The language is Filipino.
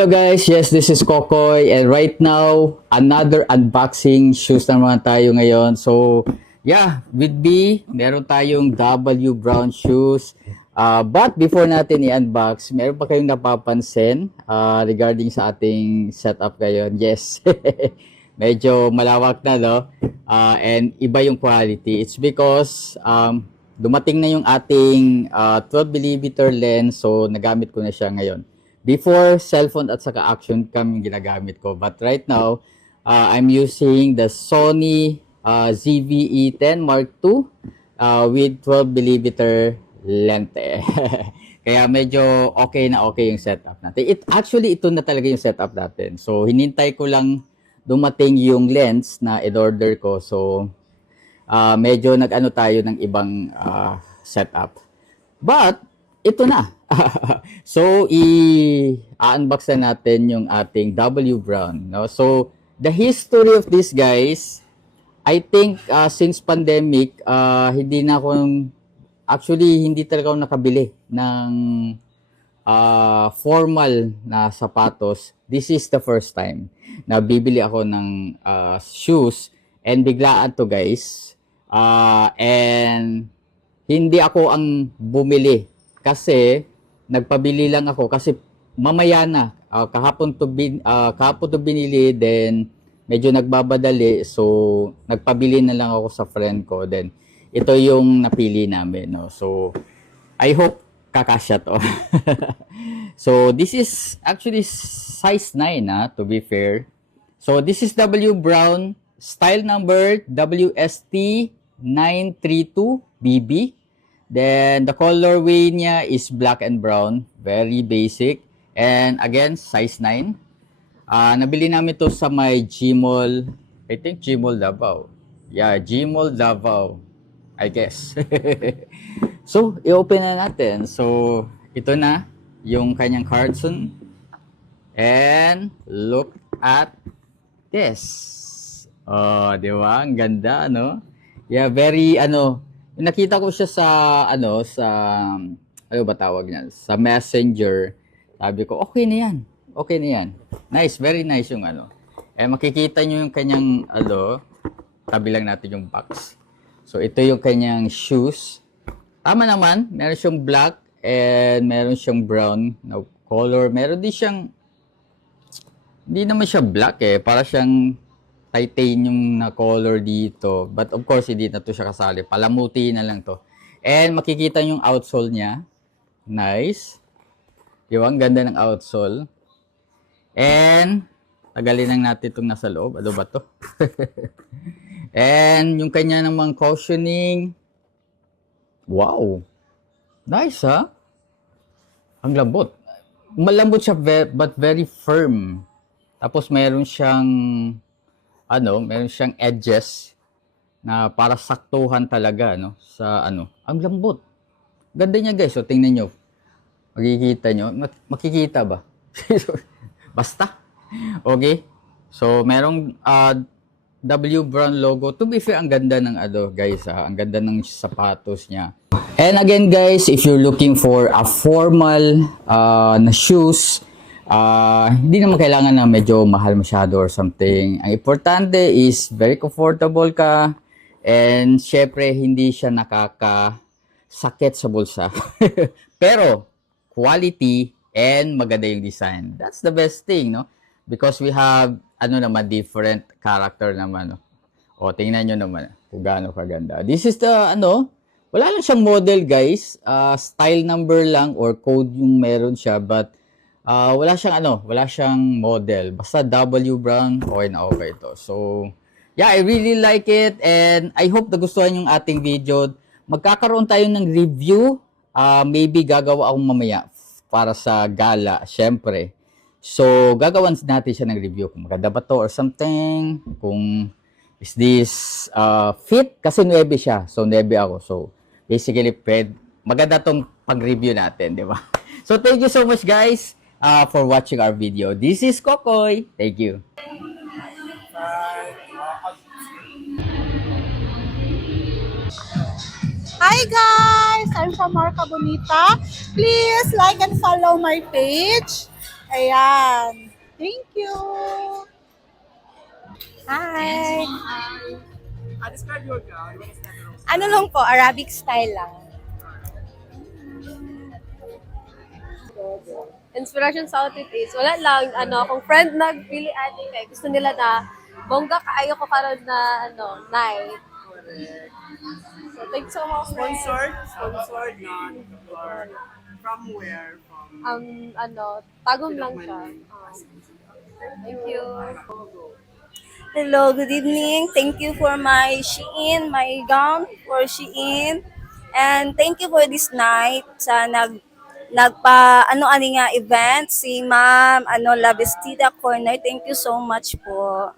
Hello guys, yes, this is Kokoy and right now, another unboxing shoes na naman tayo ngayon. So, yeah, with me, meron tayong W Brown shoes. But before natin i-unbox, meron pa kayong napapansin regarding sa ating setup ngayon. Yes, medyo malawak na, no? And iba yung quality. It's because dumating na yung ating 12mm lens, so nagamit ko na siya ngayon. Before, cellphone at saka action cam yung ginagamit ko. But right now, I'm using the Sony ZV-E10 Mark II with 12mm lente. Kaya medyo okay na okay yung setup natin. Actually, ito na talaga yung setup natin. So, hinintay ko lang dumating yung lens na in-order ko. So, medyo nag-ano tayo ng ibang setup. But, ito na. So, i-unbox na natin yung ating W Brown. No? So, the history of this, guys, I think since pandemic, hindi na ako, actually, hindi talaga ako nakabili ng formal na sapatos. This is the first time na bibili ako ng shoes. And biglaan to, guys. And hindi ako ang bumili. Kasi, nagpabili lang ako kasi mamaya na. Kahapon to binili, then medyo nagbabadali. So, nagpabili na lang ako sa friend ko. Then, ito yung napili namin. No? So, I hope kakasya to. So, this is actually size 9, to be fair. So, this is W Brown, style number WST932BB. Then, the colorway niya is black and brown. Very basic. And again, size 9. Nabili namin to sa may Gmall. I think Gmall Davao. Yeah, Gmall Davao. I guess. So, i-open na natin. So, ito na yung kanyang carton. And, look at this. Oh, di ba? Ang ganda, no? Yeah, very, nakita ko siya sa ano ba tawag niyan? Sa Messenger. Sabi ko, okay na yan. Okay na yan. Nice, very nice yung Eh makikita niyo yung kanyang tabi lang natin yung box. So ito yung kanyang shoes. Tama naman, meron siyang black and meron siyang brown na color. Meron din siyang hindi naman siya black para siyang titanium na color dito. But of course, hindi na to siya kasali. Palamuti na lang to. And makikita yung outsole niya. Nice. Yung ganda ng outsole. And tagalin lang natin itong nasa loob. Ano ba to? And yung kanya namang cushioning. Wow. Nice, ha? Ang lambot. Malambot siya but very firm. Tapos meron siyang meron siyang edges na para saktuhan talaga, sa Ang lambot. Ganda niya, guys. So, tingnan nyo. Makikita nyo. Makikita ba? Basta. Okay. So, merong W Brown logo. To be fair, ang ganda ng guys, ang ganda ng sapatos niya. And again, guys, if you're looking for a formal na shoes, hindi naman kailangan na medyo mahal masyado or something. Ang importante is very comfortable ka and syempre hindi siya nakakasakit sa bulsa. Pero quality and maganda yung design. That's the best thing, no? Because we have different character naman, no? O tingnan nyo naman kung gaano kaganda. This is the wala lang siyang model, guys. Style number lang or code yung meron siya, but wala siyang model. Basta W Brown, okay na okay ito. So, yeah, I really like it and I hope nagustuhan yung ating video. Magkakaroon tayo ng review. Maybe gagawa akong mamaya para sa gala, syempre. So, gagawan natin siya ng review kung maganda ba to or something. Kung is this fit? Kasi 9 siya. So, 9 ako. So, basically, maganda tong pag-review natin, di ba? So, thank you so much, guys. For watching our video. This is Kokoy. Thank you. Hi guys! I'm from Marca Bonita. Please like and follow my page. Ayan. Thank you. Hi. Describe your gown. What is that? Ano lang po, Arabic style lang. Inspiration sa outfit is, wala lang, kung friend nagpili ani kay gusto nila na bongga kaayo ko karon na night. Correct. So thanks so much. Sponsored? Sponsored, not. Or from where? From Tagom lang siya. Thank you. Hello, good evening. Thank you for my Shein, my gown for Shein. And thank you for this night sa nagpa ani nga event si Ma'am La Vestida Corner. Thank you so much po.